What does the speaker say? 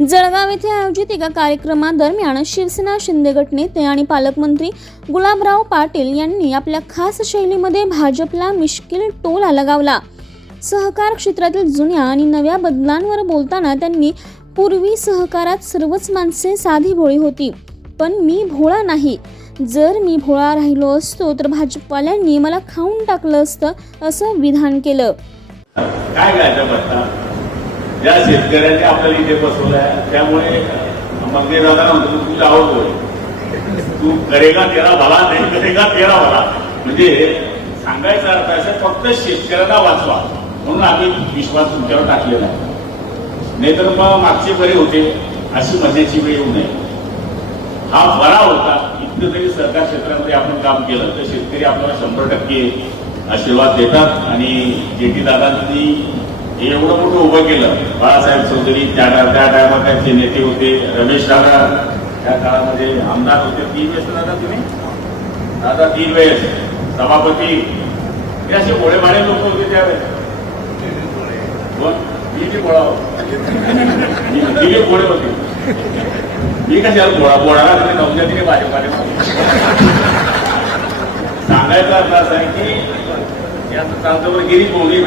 जळगाव येथे आयोजित एका कार्यक्रमादरम्यान शिवसेना शिंदे गट नेते आणि पालकमंत्री गुलाबराव पाटील यांनी आपल्या खास शैलीमध्ये भाजपला मिश्किल टोला लगावला। सहकार क्षेत्रातील जुन्या आणि नव्या बदलांवर बोलताना त्यांनी पूर्वी सहकारात सर्वच माणसे साधी भोळी होती, पण मी भोळा नाही। जर मी भोळा राहिलो असतो तर भाजपवाल्यांनी मला खाऊन टाकलं असतं, असं विधान केलं। काय करायचं बघता ज्या शेतकऱ्यांनी आपल्याला इथे बसवलंय त्यामुळे मंदिर दादा म्हणतो तुझा आवड तू करेगा तेरा भला, नाही करेगा तेरा भला। म्हणजे सांगायचा अर्थ असं फक्त शेतकऱ्यांना वाचवा म्हणून आम्ही विश्वास तुमच्यावर टाकलेला आहे, नाहीतर मग मागचे बरे होते अशी मजेची वेळ येऊ नये। हा बरा होता, इतकं तरी सरकार क्षेत्रामध्ये आपण काम केलं तर शेतकरी आपल्याला 100% आशीर्वाद देतात। आणि जेटी दादांनी एवढं मोठं उभं केलं, बाळासाहेब चौधरी त्या टायमात त्यांचे नेते होते, रमेश दादा त्या काळामध्ये आमदार होते, 3 वेळेस दादा तुम्ही दादा 3 वेळेस सभापती, हे असे भोळेभाळे लोक होते त्यावेळेस। मी भोळा भोळे होते, मी कशाला बोळाला तुम्ही नव्हत्या तिथे भाजपाने सांगायचा अर्थ असा आहे की या गिरी बोलली